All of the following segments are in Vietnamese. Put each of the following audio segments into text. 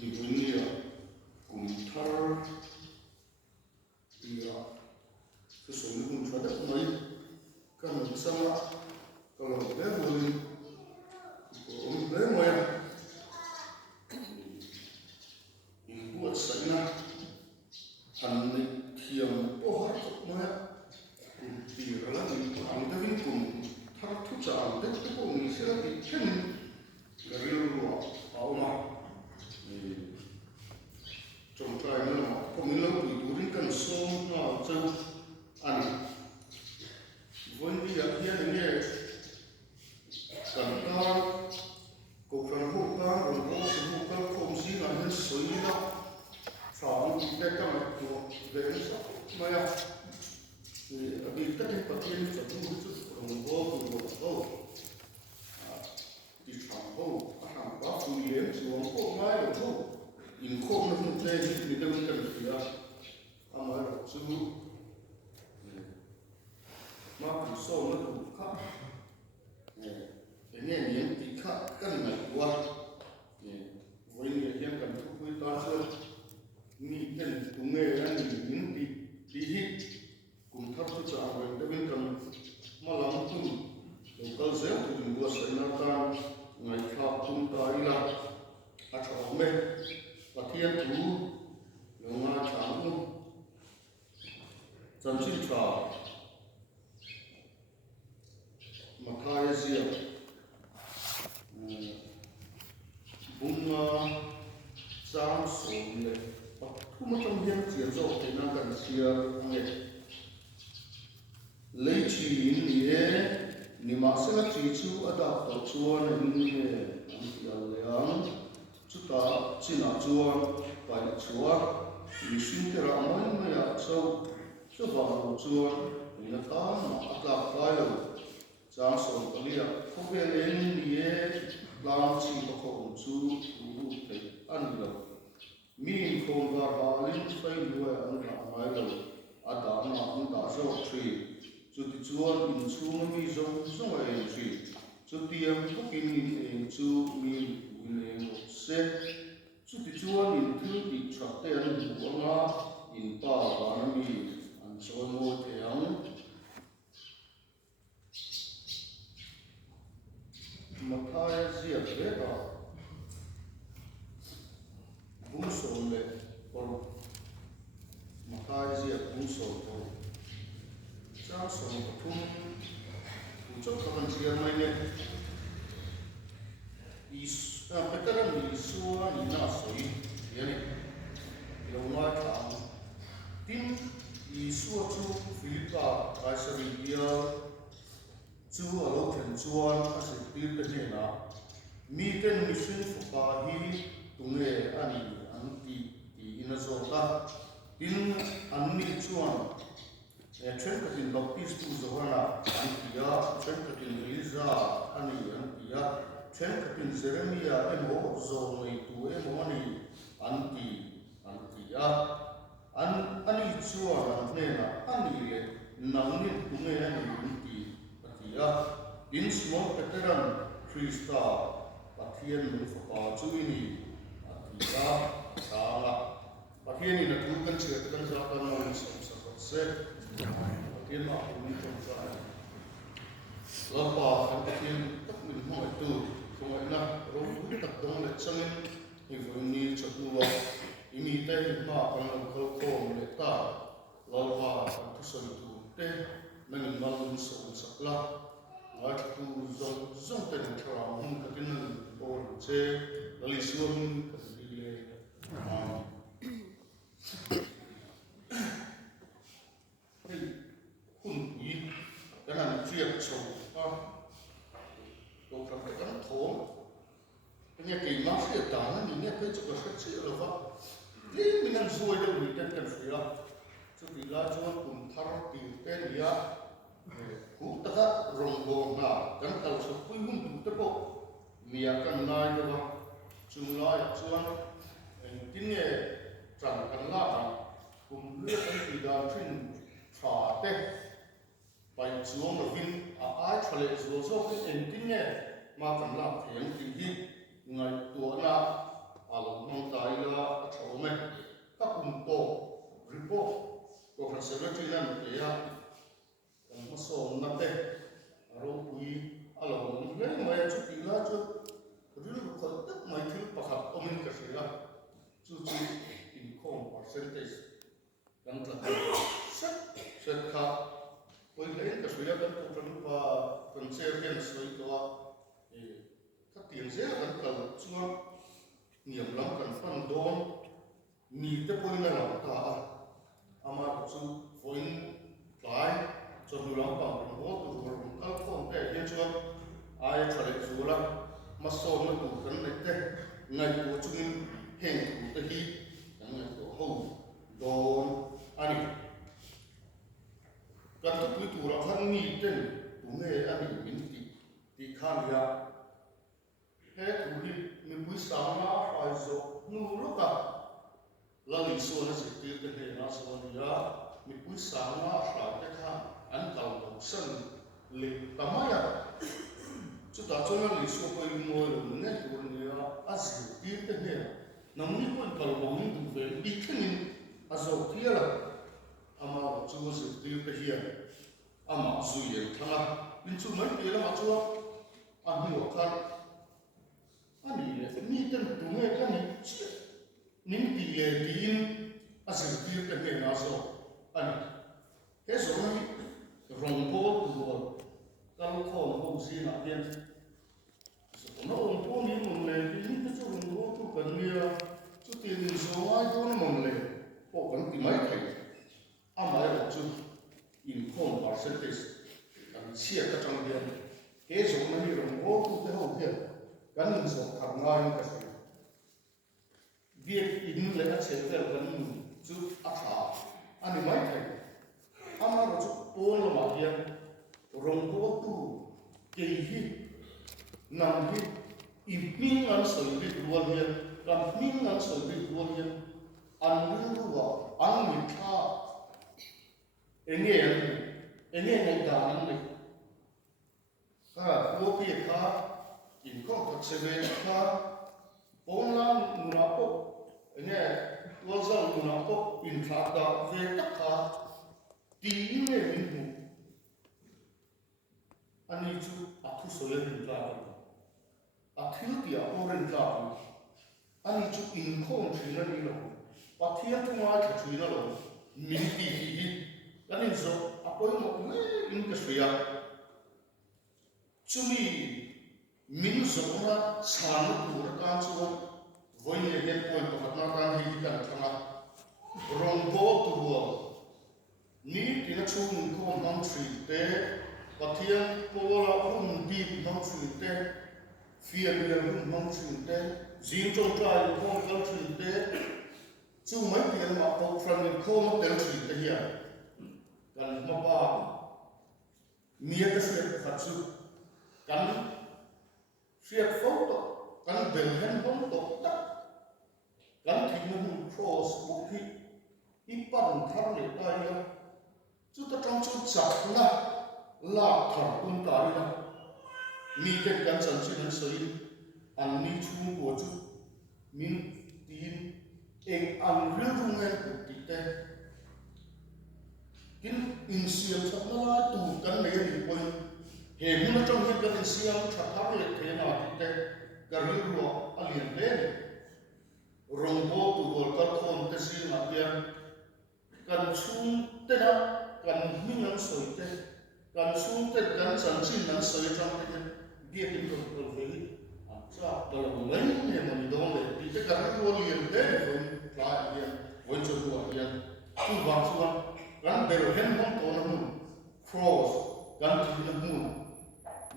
Ibunia kumtar ia kesulitan pada mai kan sama kalau dia boleh boleh buat saya anik yang pohon maya tiralah anda pun harus tujuan dek tu pun misalnya ikan dari luar awam contoh yang pemilu diberikan semua jauh anik Bundi dia ini kantor kokan bukan ronggo sebukan komisi nanti soalnya sahaja kita kan itu dari maya tapi kita di bagian satu itu ronggo ronggo di sampau apa kuliah ronggo maya itu inkhawm itu jadi kita bukan dia amal semua mà số nó cũng khác, cái này những tí khác cần phải qua, với những cái cần thu quy toán rồi, Miten tunge là những tí hít cùng thắp cho chàng về để bên cần mà làm tung, rồi có dễ thì mình qua sẽ nói ta ngày khác tung tay là chọn mê và thiên thú rồi ngay chàng chân chính trà Makaya siya bunga sang sumle kumatang hiyan siya so tinakan siya lấy chỉ niye ni masala chỉ chu adap to chuan ni yang chuta china chuan pai chuan ni sin te ra mai mai ya so so va chuan ni ta ma atla kai lo Giang sổ có liệt không biết lên địa làm chi có khổng chú đủ thể ăn được mình không vào hà linh phải đuổi ăn cả mai rồi à đã mà cũng đã rõ truy chú thì chuan in chú mà mi giống giống ấy truy chú tiêm có kinh nghiệm chú mình uống một xe chú thì chuan in thứ thì chặt tiền của nó in ba và nó mi ăn cho một tiếng Makaya siap beda, bunsol le, or makaya siap bunsol or, Giang sổ thun, ucap kapan siap mainnya, pekaran isua ni nasoi, ya ni, rumah tam, tim isua tu Philipa Kaisaria chú ở lâu thiền chuan ở sự tiêu cái gì nào Miten mission phụ hi tunge anh ti in zo ta in anh ni chuan chuyện cái tin lộc pis tu zo na anh tia chuyện cái tin Eliza anh tia chuyện cái tin Jeremia em ho zo nei tu em ho ni anh tia anh chuan ne na anh le nang ni tunge anh ya in small veteran Krista Pathianni fa chu ini atia sala Pathianni na tu kan che kan sa kan no sa se Pathianni ma ni kan sa la pa kan Pathianni tak min mo tu ko na ro tak dong le changin ni vo ni chatu wa imi te ma kan ko ko le ta la pa kan tu sa tu te nang malun so sakla ngai tu zong ten tra hun ka tin or che lali suam ka dile hun yi kana triak so do kam ka tan thom nya ke ma se ta na ni ne pe chu ka se lo va ni minan zuai do ni ten kan fria chu ti la chuan kum thar ti ten ya cú ta rồng bồ ngà cắn tàu số cuối hung thủ tất bộ mía cần nai cho nó chung nai chuan tin nghe chẳng cần la cùng lướt cái gì đó trên phá tê bài xuống ở vin ai trả lời số cái tin nghe mà cần làm thiện thì ngày tuổi na lòng mong tài percentage kan tla set kha koi le ka suya kan tu kan pa kan share kan soi to ka tiền sẽ kan kal chuan niam lam kan fan don ni te poi na lam ta ama chu voin tlai cho du lam pa kan ho tu ro kal khom te hian chuan ai chale chu la ma so na tu kan le te ngai ko chung heng tu te hi kan ngai ko ho don ani kan tu pui tu ra khan ni ten tu nge ani min ti khan ya he tu hi mi pui sa na fai zo nu lo ka la li so na se ti te he na so ni ya mi pui sa na fa te kha an kal do san le tamaya chu ta chu na li so ko i mo lo ne tu ni ya a zi ti te he nam ni ko kal bo ni tu ve bi khin a zo ti la ama chu zi ti te hi ama zu ye thana in chu mai te la ma chu a ni wa khan ani le ni ten tu nge ka ni nin ti le tin a zi ti te he na so ani he zo ni rong po tu wa kal kho ho zi na bien nó ông cô ni mong le ni te chu rong po tu kan ni a chu ti ni so ai do na mong le po kan ti mai thai a mai ro chu inkhawm percentage kan chia ka chang bien he zo na ni rong po tu te ho hian kan ni so khang ngai ka sai việc in le a che vel kan chu a tha ani mai thai ama ro chu pon lo ma hian rong po tu ke hi nam hi im min an soi bi rual hian kam min an soi bi rual hian an ru wa an mi tha enge ngai da an ni ka lo pi kha in ko to se ve kha pon lam na po enge lo zang na po in tha da ve ta kha ti ne min hu ani chu a thu so le min ta a thil tia oren tla ani chu inkhawm thina ni lo pathian thunga tha thina lo min ti hi kan in zo a poi mo me in ka suya chumi min zo na san tu ra kan chu voi le gen point to hatna kan hi kan thanga rong go tu wo ni tina chu inkhawm mang thri te pathian pola un bi mang thri te phía đường cũng mong chừng thế riêng trong trai cũng không có chừng thế chứ mấy tiền mà có phần mình không có tiền chừng thế hiện cần mà ba mía cái chuyện thật sự cần chuyện phẫu thuật cần bệnh hen phẫu thuật tất cần thì mình cross bút thị ít bằng thằng để tay ra chứ ta trong chút chặt là thằng quân tài ra Miten kan san chi nan soi an ni chung ko chu min tin eng an ril rung ngan ku ti te kin in siam thap na tu kan le ni poi he mun na trong hi kan in siam thap thap le the na ti te ka ril ro a lian le rong bo tu gol kal khom te si na pian kan chung te na kan min nan soi te kan chung te kan san chi nan soi trong te dia tin ko ve sa to lo ngai ne mo ni dong le ti te ka ro lian de ko la ya wo chu ro ya tu ba chu kan be ro hen mon to na mu cross kan ti na mu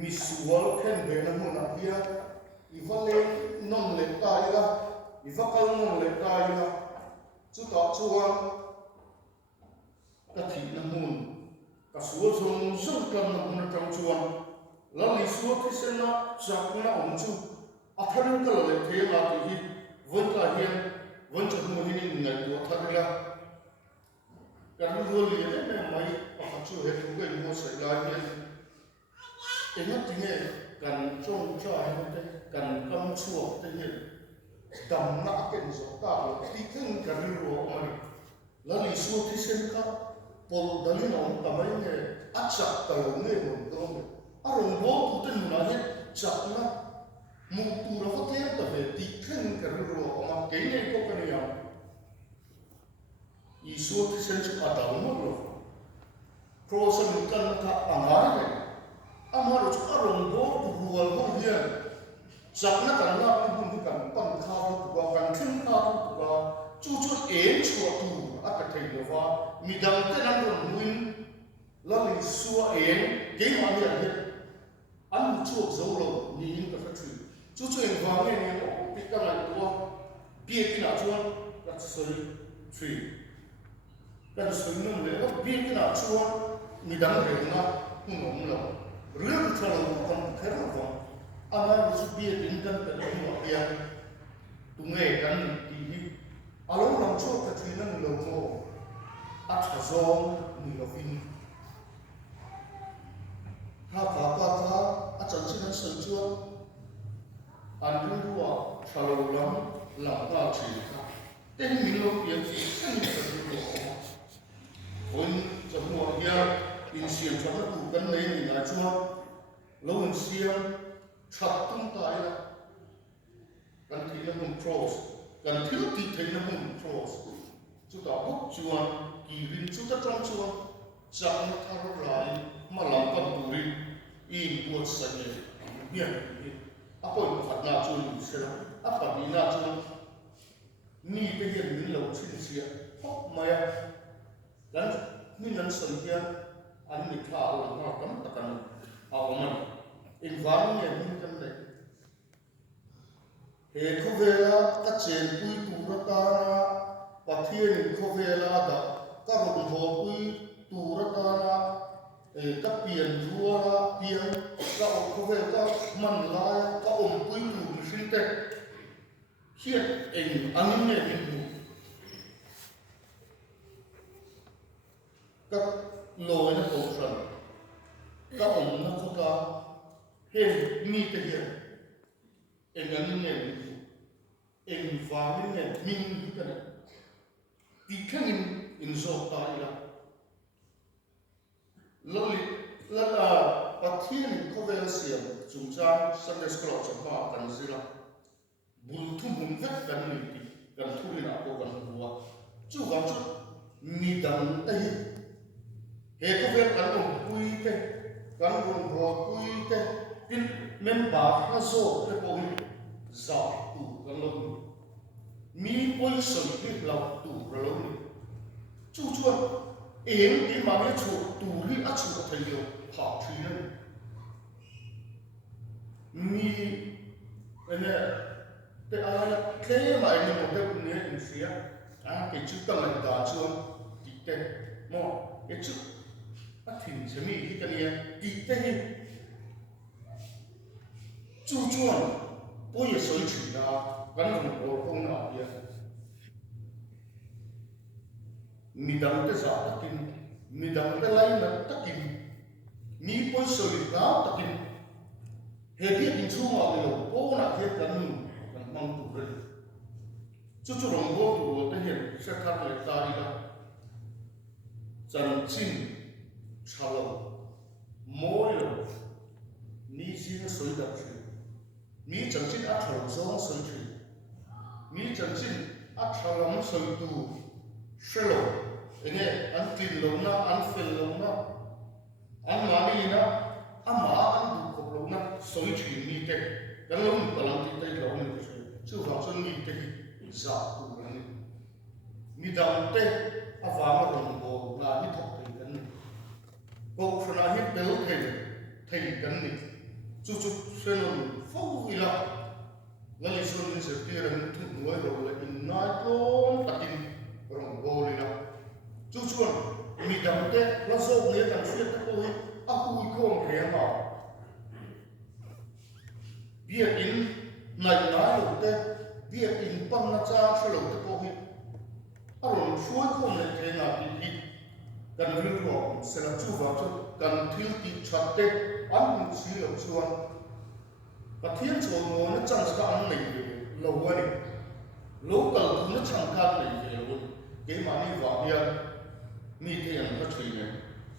misual ken be na mu na dia i va le non le ta ila i va kal non le ta ila chu ta chu wa ka ti na mu ka suo zong zong kan na mu na trong chuan la li suo thi sen na chak na om chu a tharin kal le the ma ti hi von ka hian von chu mu hin ngai tu tharila kan ru li ne me mai a kha chu he tu ge mo se la hian ena ti nge kan chong cha he te kan kam chu te hi dam na ken zo ta ti ken kan ru o mai la li suo thi sen ka pol dalin on ta mai nge a chak ta lo nge mo dong arong bo tu ten na he chak na mu tu ra fa te ta ve ti ken ka ru o ma ke ne ko ka ne ya Isu thì sen chụp ở đầu nó rồi cross mình cần cả ang hai này ama rồi chụp ở rồng bố tụ ruột bố hiền chắc nó cần là mình cũng cần bằng khao tụ vào cần thêm khao tụ vào chú ế chùa tụ ở cái thành phố và mình đang cái năng lượng nguyên là mình xua ế cái mà mình hiện ăn một chuột dấu lồng nhìn cái phát triển chú ế vàng này này bị cái này tụ bia cái nào chuột là sợi thủy cái sợi nó lấy nó bia cái nào chuột mình đang để nó không nóng lòng rửa cho nó còn thế nào không ama rusu bia tin kan pe no bia tunge kan ti alo lam cho ka thina lo mo a thazong ni lo fin ha pa a chan sin san chuan an ru wa thalo lam la pa chi ka ten min lo bia chi san ni ka lo on cha mo bia in siam cha na tu kan nei ni na chuan lo in siam chặt tung tay là cần thì nó không cross cần thiếu thì thấy nó không cross chúng ta bốc chuan kỳ rin chúng ta trong chuan chẳng nó thao lại mà làm con tù rin in buat saja biar apa yang phát na chuan sila apa di na chuan ni cái hiện mình lâu chín xia hốc maya dan mình nan sân kia anh mình thao là nó cấm tất cả mình inkhawm này mình cần đấy hệ khu về là các chuyện quy tụ ra ta Pathianni khu về là đó các đồng hồ quy tụ ra ta các biển rùa là biển các khu về các mặn lại các quy tụ sinh tế hiện anh này mình các lối nó cầu sẵn các nó có ta hiện mi te hiện anh nghe anh vàng nghe mình cái này đi khang in zot ta ila loli là Pathianni có vẻ xiêm chúng ta Sunday school trong họ cần gì là bùn thu bùn vết cần gì cần thu đi nào cần bùa chú vào chút mi đằng tây hệ có vẻ cần ông quy tây cần ông bùa quy tây tin men ba ha zo te ko za tu kan lo mi poi so ti lau tu ro lo ni chu chuan em ti ma me chu tu ri a chu ta yo ha thi ne mi ene te ala ke ma ni mo te ni in sia a ke chu ta ma da chuan ti te mo ke chu a thin se mi hi ka ni ti te hi chú chuan bố ye soi chủy na gan rong bor phong na ya mi dang te za takin mi dang te lai na takin mi bố soi na takin he bi in chu ma lo bố na he kan mang tu re chú rong bor tu te he se khat le ta ri la chan chin chalo moi lo ni sin soi da mi chẳng xin ắt thầu gió soi thủy mi chẳng xin ắt thầu lắm soi tu selo nghe ăn tin lồng na ăn phèn lồng na ăn má đi na ăn má ăn đủ cục lồng na soi thủy mi tê cái lồng cái lồng thì tây lồng này chứ vào chân mi tê giả tu này mi đam tê à vàng mà đồng bộ là mi thọc thì cái này cậu phải là hết béo thầy cái này chú selo phô vi la ngali son se tiran thu ngoi ro la in na ton takin rong go li na chu chuan mi dam te la zo ne kan fiat ta ko hi a hu ko ke ma bia in nai na lo te bia in pam na cha shlo te ko hi a ron shuai ko ne ke na ti hi kan ri ro se la chu va chu kan thil ti chat te an si lo chuan Pathian cho ngô nó chẳng có ăn này lâu quá này lâu cầu nó chẳng có ăn này lâu cái mà đi vào hiện mi thiền nó thủy này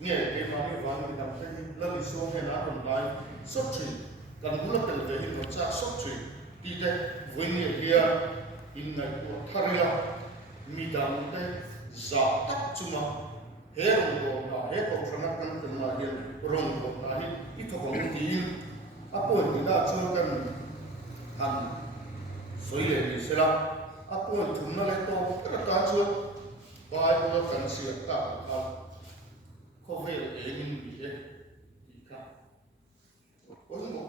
nghe cái mà đi vào mình làm cái là bị xuống hay là còn lại sốt thủy cần muốn là cần về hiện vật ra sốt thủy đi đây với nhiều kia in này của Tharia mi đam đây za tak chuma he rong ko na he ko khana kan kan ma hian rong ko na hi I thokong ti apon ni na chu kan han soile ni sela apon thumna le to ta chu bai ko kan sia ta ka ko ve e min bi e ka ko mo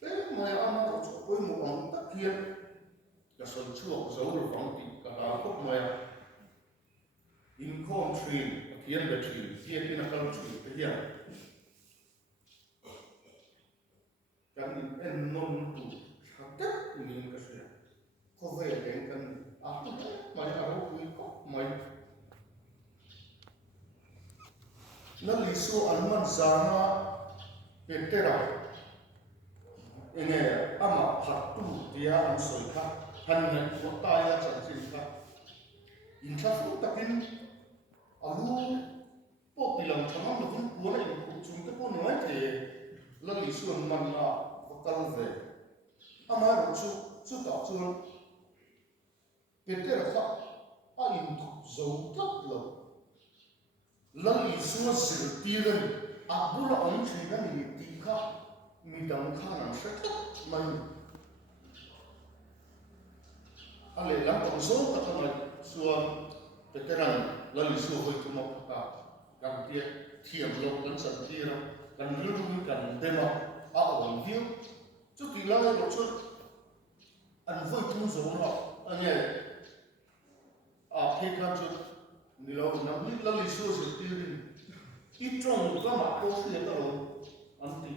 pe mai ama ko mo ang ta kian la son chuo zo ro fang ti ka la ko mai inkhawm tree Pathian the tree here in a country here kan en non tu hatta ni ka sia ko ve den kan a ku mai a ro ku ko mai na li so an man zana petera enge ama phattu dia an soi kha han ne ko ta ya chan sin kha in tha fu takin alu po pilang thamam no kun ko nei ku chung te po noi te la li su an man na ko kal ve ama ro chu ta chu petera kha a in thu zo tlap lo la li su zir tiren abula on chi na ni ti kha mi dang kha na shat mai ale lam tong zo ta ta mai suan veteran la li su hoi tu mo ta kan tie thiam lo kan san ti ra kan lu kan dema a on view chu ti la lo chu an voi tu zo no ane a ke ka chu ni lo na ni la li su zir ti rin I trong ka ma ko si ta lo an ti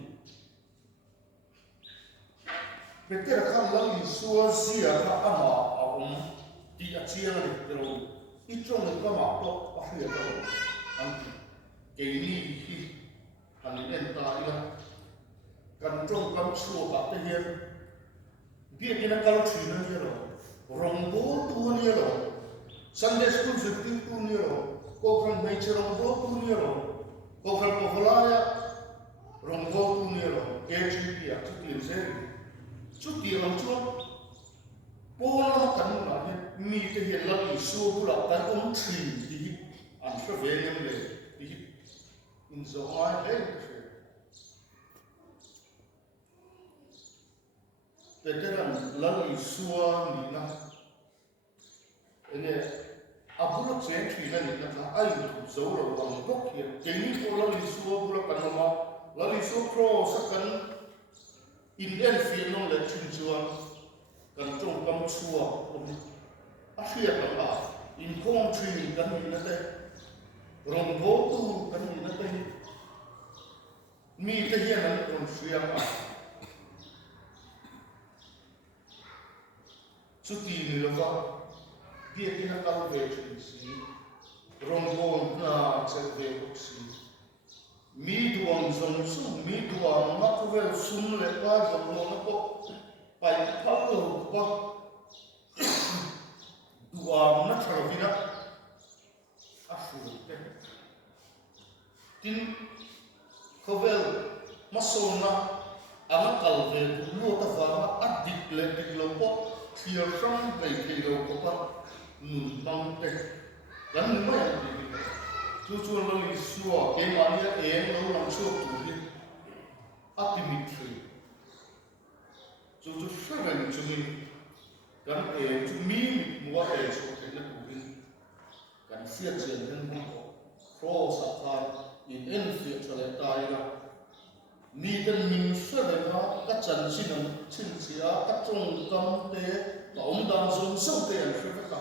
Peter kan la li suwa sia ka ama a ti a chia ni pero I trong ka ma to a hria ta lo an ti ke ni hi han ni en ta ila kan trong kam chu ta te hian bia kina kal chi na ni lo rong bo tu ni lo Sunday school fifty tu ni lo ko kan mai che rong bo tu ni lo ko kan ko holaya rong bo tu ni lo AGP a tu ti se chút tiền làm chút bố nó cần là mi cái hiện là bị xua bố là cái ông chỉ thì ăn sẽ về nhưng mà thì in số ai đấy cái là bị xua ni na này à bố nó sẽ chỉ là ni na ai cũng xấu rồi bằng gốc hiện cái ní bố là bị xua bố là cần mà là bị xua pro sẽ cần Indian film nong le chin chuan kan trong kam chua a hria ka la inkhawm tree kan ni na te rong bo tu kan ni na te mi te hian an kon hria ma chu ti ni lo wa bia kina kal ve chin si rong bo na che ve ko si mi duang zong su mi duang ma ko vel sum le ka zong mo na ko pai phal lo ko duang na thar vina a fu te tin ko vel ma so na ang kal ve lu ta va a dik le dik lo ko thier from ve ke lo ko pa nun bang te kan ma ya chu lo li suwa ke ma ni e lo lang chu tu ni atimitri chu seven chu ni kan e chu mi mo e chu te na tu ni kan sia chen hen mo cross a kar in en fi chale tai la Miten min seven ha ka chan sinan chin sia ka trong kam te ka dang zon so te an shwe ka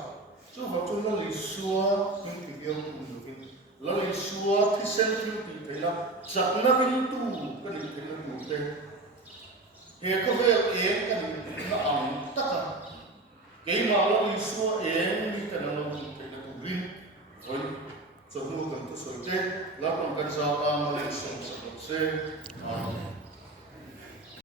chu va chu lo li suwa in ti biao tu ni la li suwa thi sen tu ti te la chak na rin tu ka ni te na tu te he ko ve e ka ni na am ta ka ke ma la li suwa e ni ka na lo tu te na tu rin voi so nu kan tu so te la kon kan sa ka ma li so se